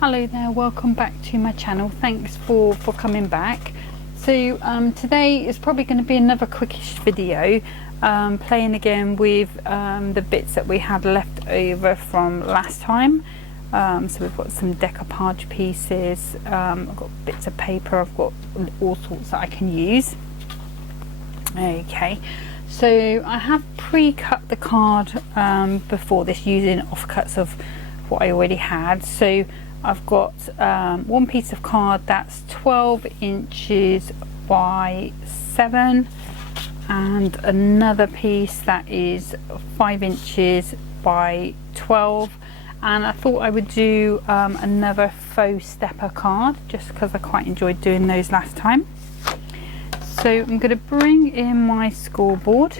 Hello there, welcome back to my channel. Thanks for coming back. So today is probably going to be another quickish video, playing again with the bits that we had left over from last time. So we've got some decoupage pieces, I've got bits of paper, I've got all sorts that I can use. Okay, so I have pre-cut the card before this using offcuts of what I already had. So I've got one piece of card that's 12 inches by 7 and another piece that is 5 inches by 12, and I thought I would do another faux stepper card just because I quite enjoyed doing those last time. So I'm going to bring in my scoreboard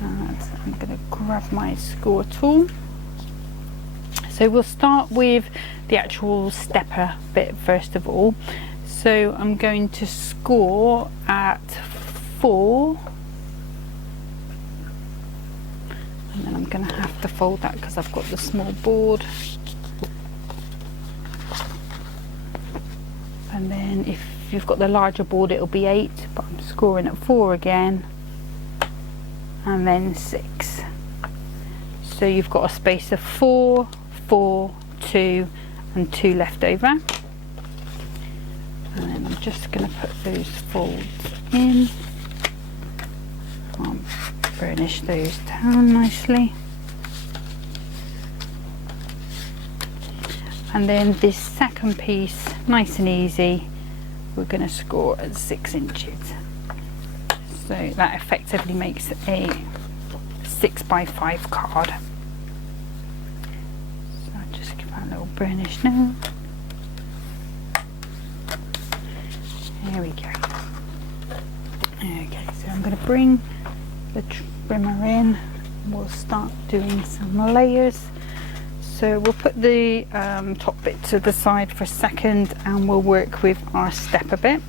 and I'm going to grab my score tool. So we'll start with the actual stepper bit first of all. So I'm going to score at 4, and then I'm going to have to fold that because I've got the small board. And then if you've got the larger board it'll be 8, but I'm scoring at 4 again, and then 6. So you've got a space of 4, 4, 2 and 2 left over, and then I'm just going to put those folds in. I'll burnish those down nicely, and then this second piece, nice and easy, we're going to score at 6 inches. So that effectively makes a 6 by 5 card. Little burnish now. There we go. Okay, so I'm going to bring the trimmer in. We'll start doing some layers. So we'll put the top bit to the side for a second and we'll work with our stepper bit.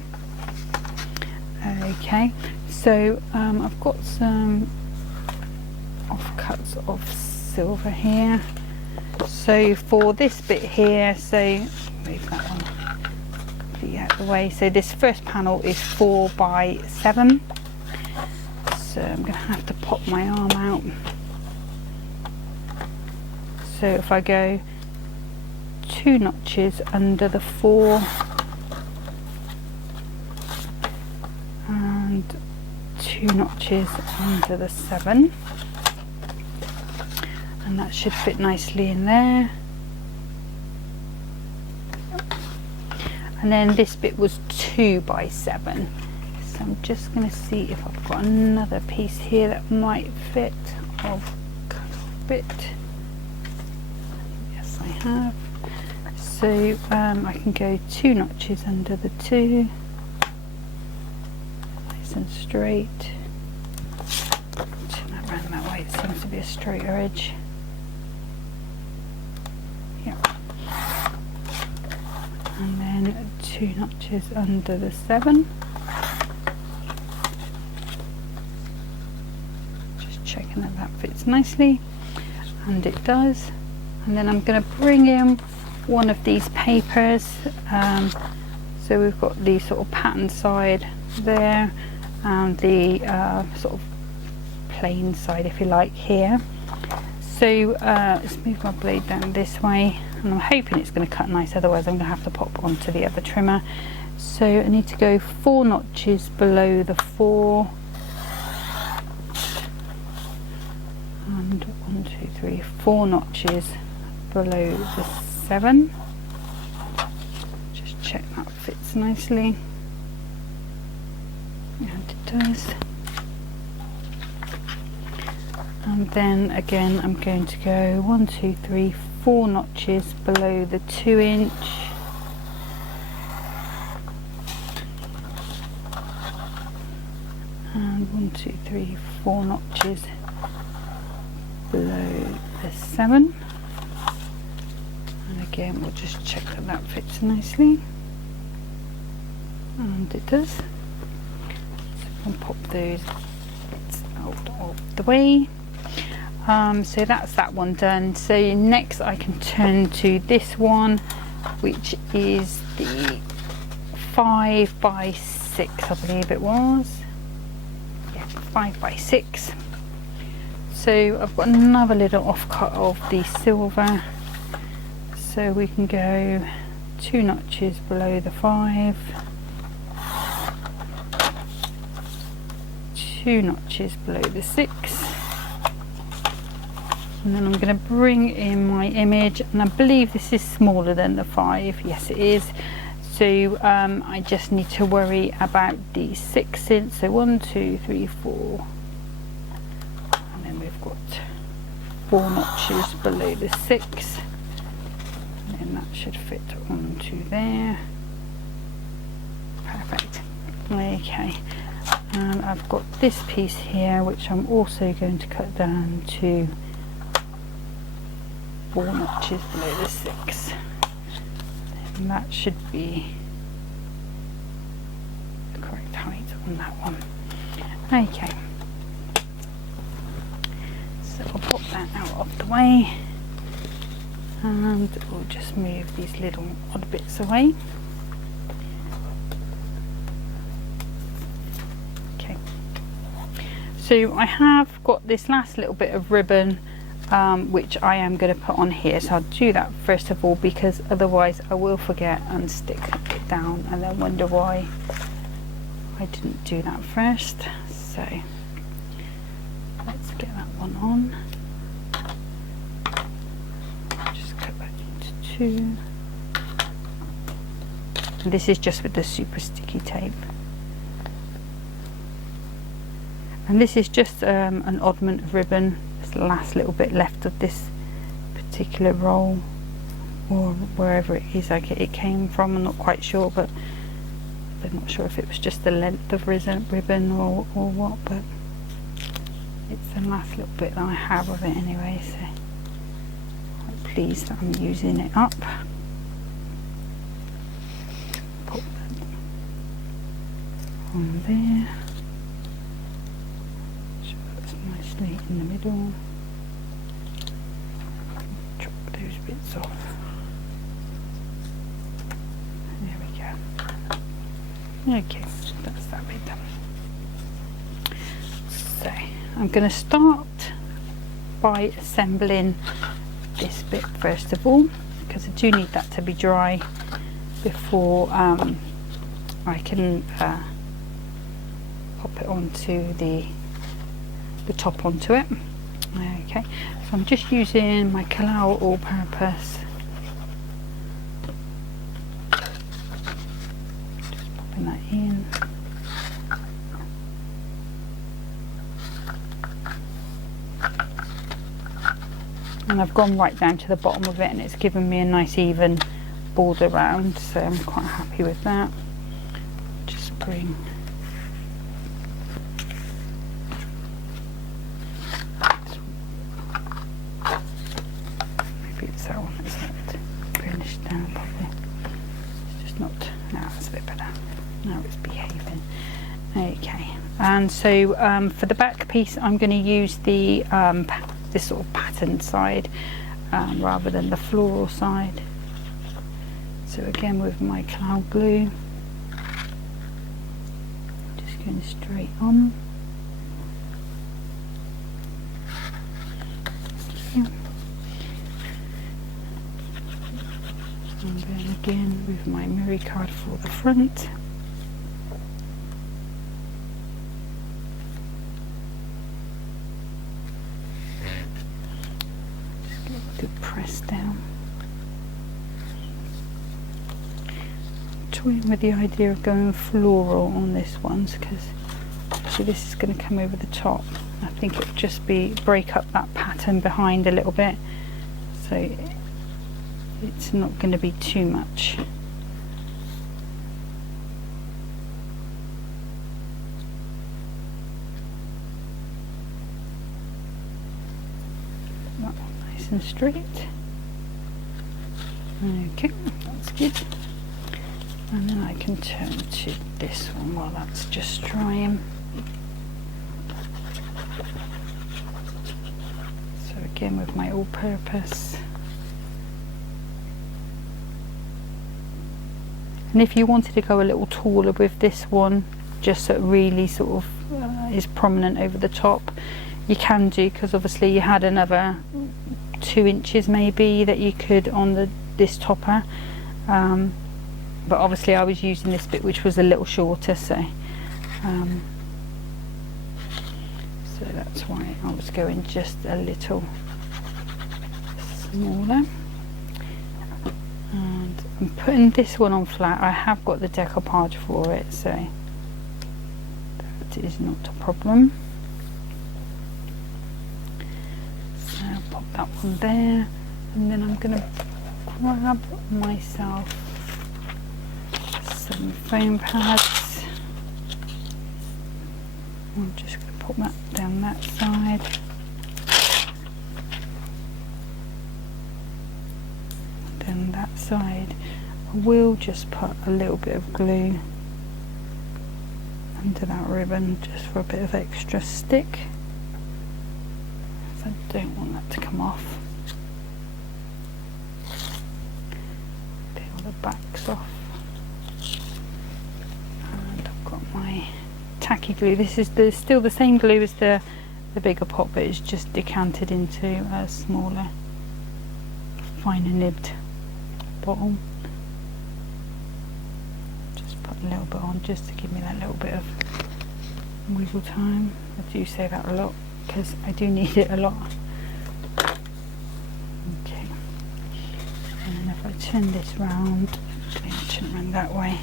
Okay, so I've got some offcuts of silver here. So for this bit here, so move that one completely out of the way. So this first panel is 4 by 7. So I'm going to have to pop my arm out. So if I go 2 notches under the 4 and 2 notches under the 7. And that should fit nicely in there. And then this bit was 2 by 7. So I'm just going to see if I've got another piece here that might fit of bit. Yes, I have. So I can go 2 notches under the 2. Nice and straight. Turn that around that way, it seems to be a straighter edge. And then 2 notches under the 7. Just checking that that fits nicely, and it does. And then I'm going to bring in one of these papers. So we've got the sort of pattern side there and the sort of plain side, if you like, here. So let's move my blade down this way, and I'm hoping it's going to cut nice, otherwise I'm going to have to pop onto the other trimmer. So I need to go 4 notches below the 4, and 1, 2, 3, 4 notches below the 7. Just check that fits nicely, and it does. And then again I'm going to go 1, 2, 3, 4 notches below the 2 inch, and 1, 2, 3, 4 notches below the 7. And again we'll just check that that fits nicely, and it does. So I'll pop those out of the way. So that's that one done. So next I can turn to this one, which is the 5 by 6, I believe it was. Yeah, 5 by 6. So I've got another little offcut of the silver, so we can go 2 notches below the 5, 2 notches below the 6, and then I'm going to bring in my image, and I believe this is smaller than the 5. Yes, it is. So I just need to worry about the 6 inch. So 1, 2, 3, 4, and then we've got 4 notches below the 6, and then that should fit onto there. Perfect. Okay, and I've got this piece here, which I'm also going to cut down to 4 notches below the 6, and that should be the correct height on that one. Okay, so I'll pop that out of the way, and we'll just move these little odd bits away. Okay, so I have got this last little bit of ribbon, which I am going to put on here, so I'll do that first of all, because otherwise I will forget and stick it down and then wonder why I didn't do that first. So let's get that one on. Just cut that into 2, and this is just with the super sticky tape, and this is just an oddment of ribbon. The last little bit left of this particular roll, or wherever it is it came from. I'm not quite sure, but I'm not sure if it was just the length of ribbon or what, but it's the last little bit that I have of it anyway, so I'm pleased that I'm using it up. Pop that on there. Nicely in the middle. Chop those bits off. There we go. Okay, that's that bit done. So I'm going to start by assembling this bit first of all, because I do need that to be dry before I can pop it onto the top onto it. Okay, so I'm just using my Kalao all-purpose, just popping that in. And I've gone right down to the bottom of it, and it's given me a nice even border round, so I'm quite happy with that. Just bring and so for the back piece I'm going to use the this sort of patterned side rather than the floral side. So again with my cloud glue, just going straight on. And then again with my mirror card for the front. Press down. Toying with the idea of going floral on this one, because actually this is going to come over the top. I think it would just be break up that pattern behind a little bit, so it's not going to be too much. And straight. Okay, that's good. And then I can turn to this one while that's just drying. again with my all-purpose. And if you wanted to go a little taller with this one, just so it really sort of is prominent over the top, you can do, because obviously you had another 2 inches maybe that you could on this topper, but obviously I was using this bit which was a little shorter, so that's why I was going just a little smaller. And I'm putting this one on flat. I have got the decoupage for it, so that is not a problem. So I'll pop that one there, and then I'm going to grab myself some foam pads. I'm just going to put that down that side. Then that side, I will just put a little bit of glue under that ribbon just for a bit of extra stick, because I don't want that to come off. Peel the backs off, and I've got my tacky glue. This is still the same glue as the bigger pot, but it's just decanted into a smaller, finer nibbed bottle. Just put a little bit on just to give me that little bit of wiggle time. I do say that a lot because I do need it a lot. Okay, and then if I turn this round, turn it around that way,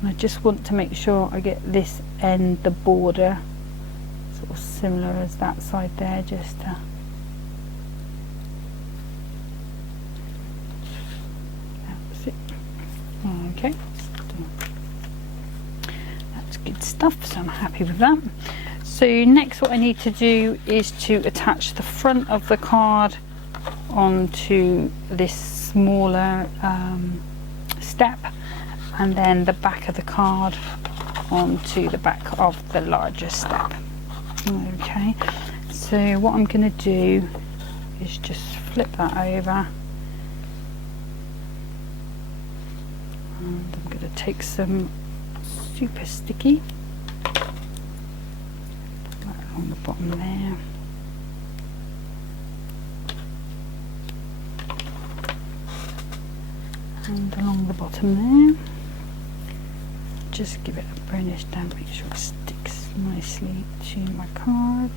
and I just want to make sure I get this end, the border, sort of similar as that side there, just to okay, that's good stuff, so I'm happy with that. So next what I need to do is to attach the front of the card onto this smaller step, and then the back of the card onto the back of the larger step. Okay, so what I'm going to do is just flip that over, and I'm going to take some super sticky, put that along the bottom there, and along the bottom there. Just give it a burnish down, make sure it sticks nicely to my card.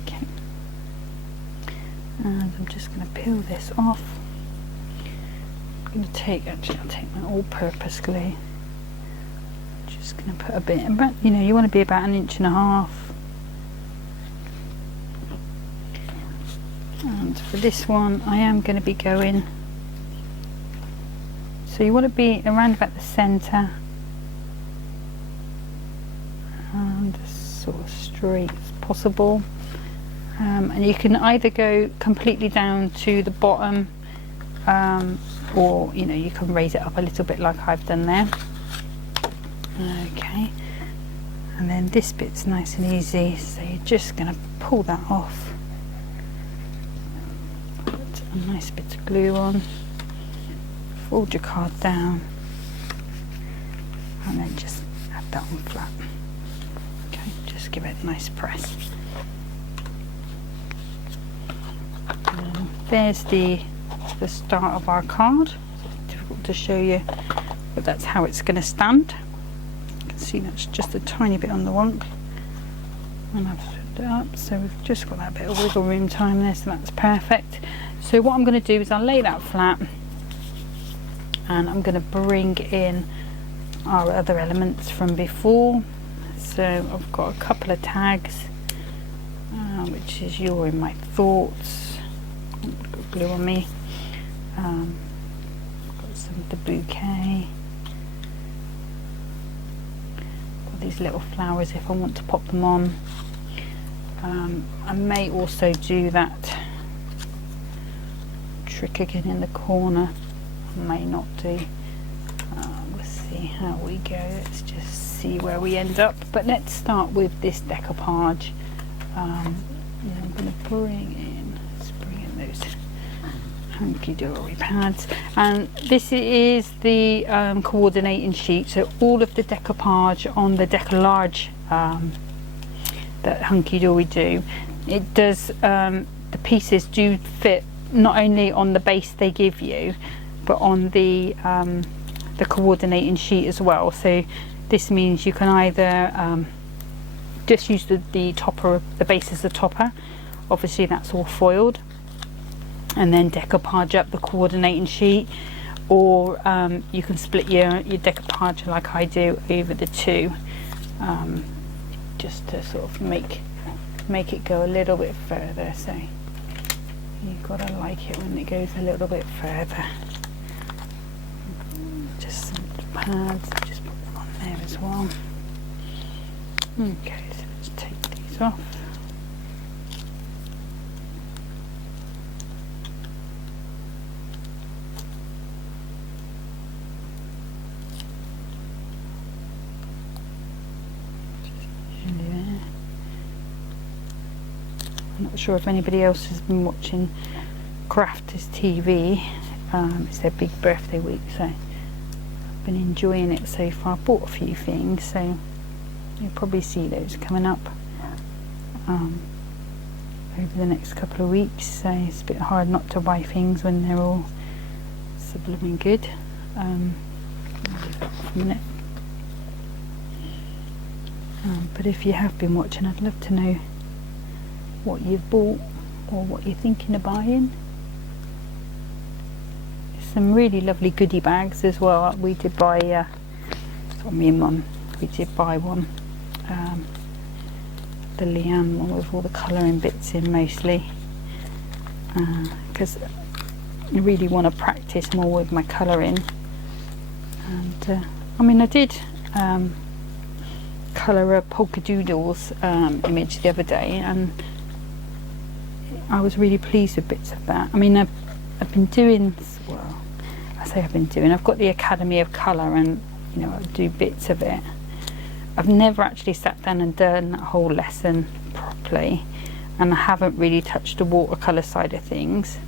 Okay, and I'm just going to peel this off. I'm going to take, actually I'll take my all-purpose glue. Just going to put a bit, about, you know, you want to be about 1.5 inches. And for this one I am going to be going, so you want to be around about the centre and as sort of straight as possible, and you can either go completely down to the bottom, or you know, you can raise it up a little bit like I've done there. Okay, and then this bit's nice and easy, so you're just going to pull that off, put a nice bit of glue on, fold your card down, and then just add that on flat. Okay, just give it a nice press. And there's the start of our card. It's difficult to show you, but that's how it's going to stand. You can see that's just a tiny bit on the wonk, and I've stood it up, so we've just got that bit of wiggle room time there, so that's perfect. So what I'm going to do is I'll lay that flat, and I'm going to bring in our other elements from before. So I've got a couple of tags, which is You're in My Thoughts. I've got glue on me. I've got some of the bouquet. Got these little flowers if I want to pop them on. I may also do that trick again in the corner. I may not do. We'll see how we go. Let's just see where we end up. But let's start with this decoupage. I'm going to bring in those Hunkydory pads, and this is the coordinating sheet. So all of the decoupage on the decolarge that Hunkydory do, it does, the pieces do fit not only on the base they give you, but on the coordinating sheet as well. So this means you can either just use the topper, the base as a topper, obviously that's all foiled, and then decoupage up the coordinating sheet, or you can split your decoupage like I do over the two, just to sort of make it go a little bit further. So you've got to like it when it goes a little bit further. Just some pads, just put them on there as well. Okay, so let's take these off. I'm not sure if anybody else has been watching Crafters TV. It's their big birthday week, so I've been enjoying it so far. I bought a few things, so you'll probably see those coming up over the next couple of weeks. So it's a bit hard not to buy things when they're all so blooming good. Leave that for a minute. But if you have been watching, I'd love to know what you've bought or what you're thinking of buying. Some really lovely goodie bags as well. We did buy, me and Mum, we did buy one, the Leanne one with all the colouring bits in mostly, because I really want to practice more with my colouring. And I mean, I did colour a polka doodles image the other day, and I was really pleased with bits of that. I mean, I've been doing, well, I say I've been doing, I've got the Academy of Colour, and you know, I do bits of it. I've never actually sat down and done that whole lesson properly, and I haven't really touched the watercolour side of things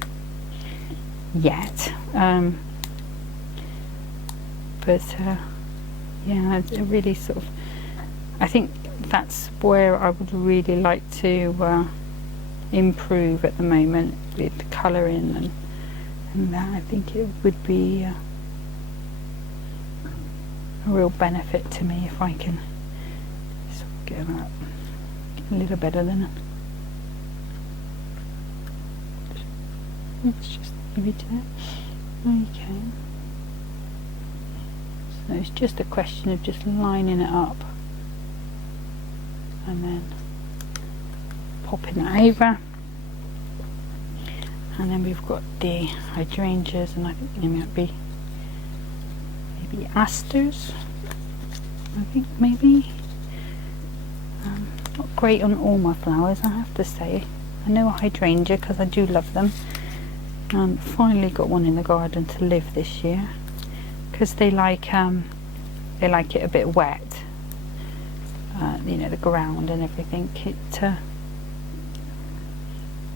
yet. But yeah, it really sort of, I think that's where I would really like to improve at the moment with the colouring and that. I think it would be a real benefit to me if I can sort of get that a little better than let's just leave it there. Okay, so it's just a question of just lining it up and then popping it over. And then we've got the hydrangeas, and I think they might be maybe asters, I think maybe. Not great on all my flowers, I have to say. I know a hydrangea because I do love them, and finally got one in the garden to live this year because they like it a bit wet. You know, the ground and everything.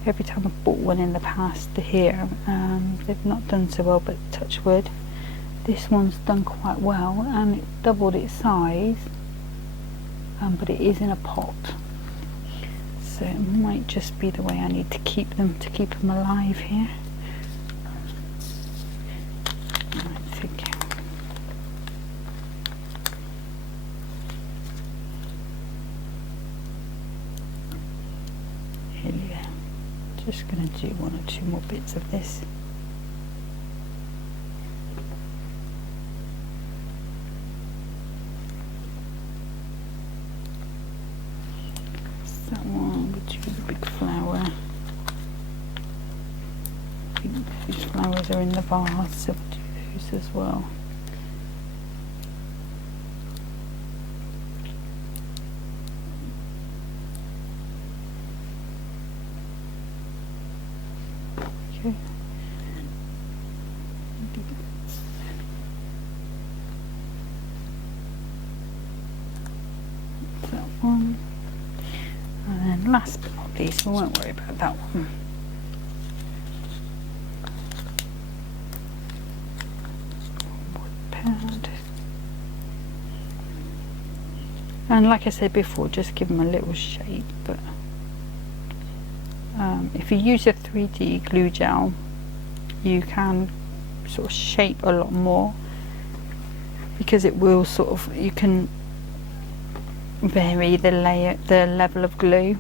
Every time I've bought one in the past here, they've not done so well, but touch wood, this one's done quite well, and it's doubled its size, but it is in a pot, so it might just be the way I need to keep them alive here. Right, okay. Here we go. Just going to do one or two more bits of this. That one, we'll do the big flower. I think these flowers are in the vase, so we'll do those as well. Okay. one. And then last but not least, we won't worry about that one. Wood pad. And like I said before, just give them a little shape. But if you use a 3D glue gel, you can sort of shape a lot more, because it will sort of, you can vary the level of glue.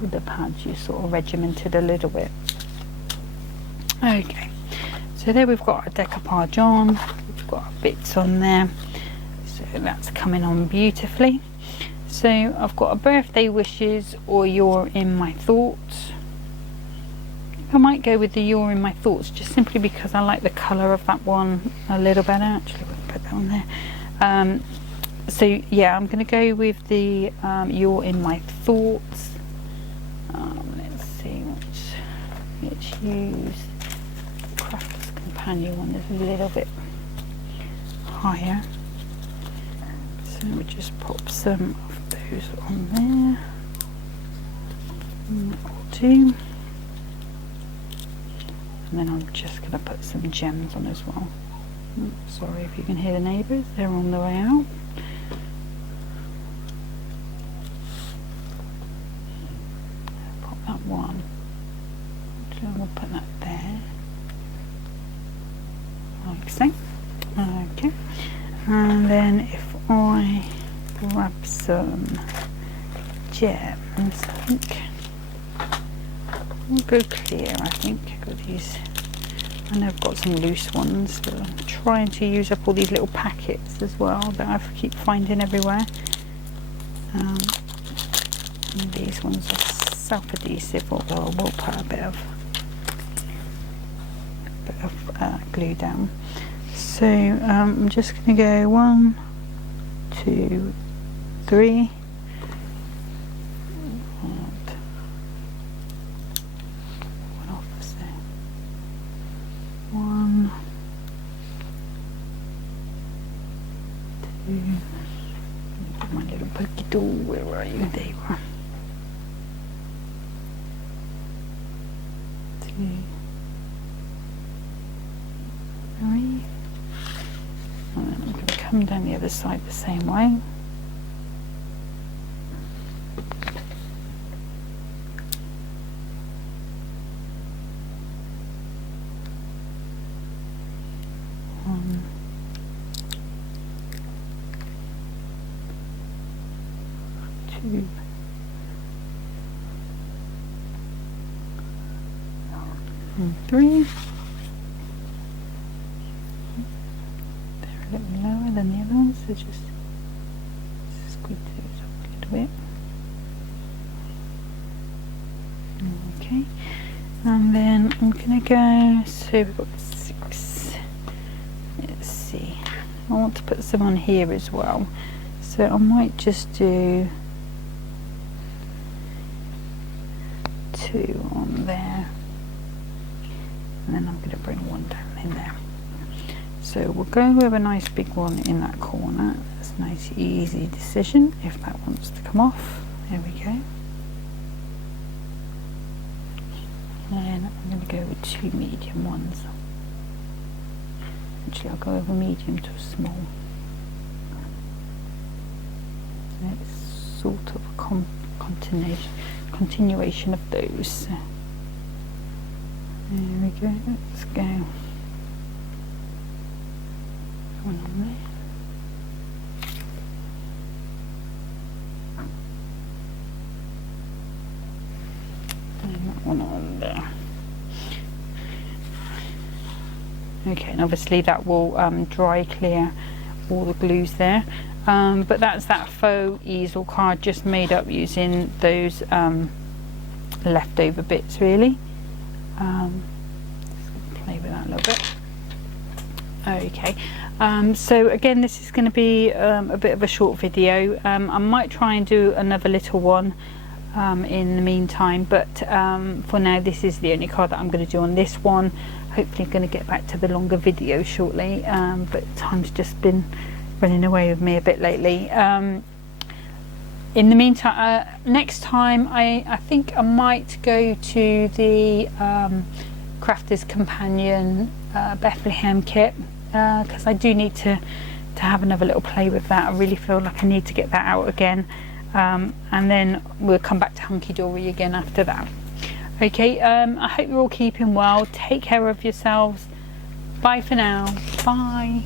With the pads you sort of regimented a little bit. Okay, so there we've got our decoupage on, we've got our bits on there, so that's coming on beautifully. So I've got a birthday wishes or you're in my thoughts. I might go with the you're in my thoughts, just simply because I like the colour of that one a little better. Actually, we'll put that on there. So yeah, I'm going to go with the you're in my thoughts. Let's see, let's use Crafter's Companion one, is a little bit higher. So we'll just pop some of those on there. That will do. And then I'm just going to put some gems on as well. Sorry if you can hear the neighbours, they're on the way out. Pop that one. So we'll put that there. Like so. Okay. And then if I grab some gems, I think we'll go clear. I think I've got these. I know I've got some loose ones, but I'm trying to use up all these little packets as well that I keep finding everywhere. And these ones are self-adhesive, although we'll put a bit of glue down. So I'm just going to go 1, 2, 3. My little pokey doll, where are you? There you are. 2, 3. And then I'm going to come down the other side the same way. And 3. They're a little lower than the other ones, so just squeeze those up a little bit. Okay, and then I'm gonna go. So we've got 6. Let's see. I want to put some on here as well, so I might just do 2 on there. And then I'm going to bring 1 down in there. So we'll go with a nice big one in that corner. That's a nice easy decision if that wants to come off. There we go. And then I'm going to go with 2 medium ones. Actually, I'll go over medium to a small. And it's sort of a continuation of those. There we go, let's go. One on there. And that one on there. Okay, and obviously that will dry clear all the glues there. But that's that faux easel card just made up using those leftover bits really. Play with that a little bit. Okay, so again this is going to be a bit of a short video. I might try and do another little one in the meantime, but for now this is the only card that I'm going to do on this one. Hopefully going to get back to the longer video shortly, but time's just been running away with me a bit lately. In the meantime, next time I think I might go to the Crafter's Companion Bethlehem kit, because I do need to have another little play with that. I really feel like I need to get that out again, and then we'll come back to Hunkydory again after that. Okay, I hope you're all keeping well. Take care of yourselves. Bye for now. Bye.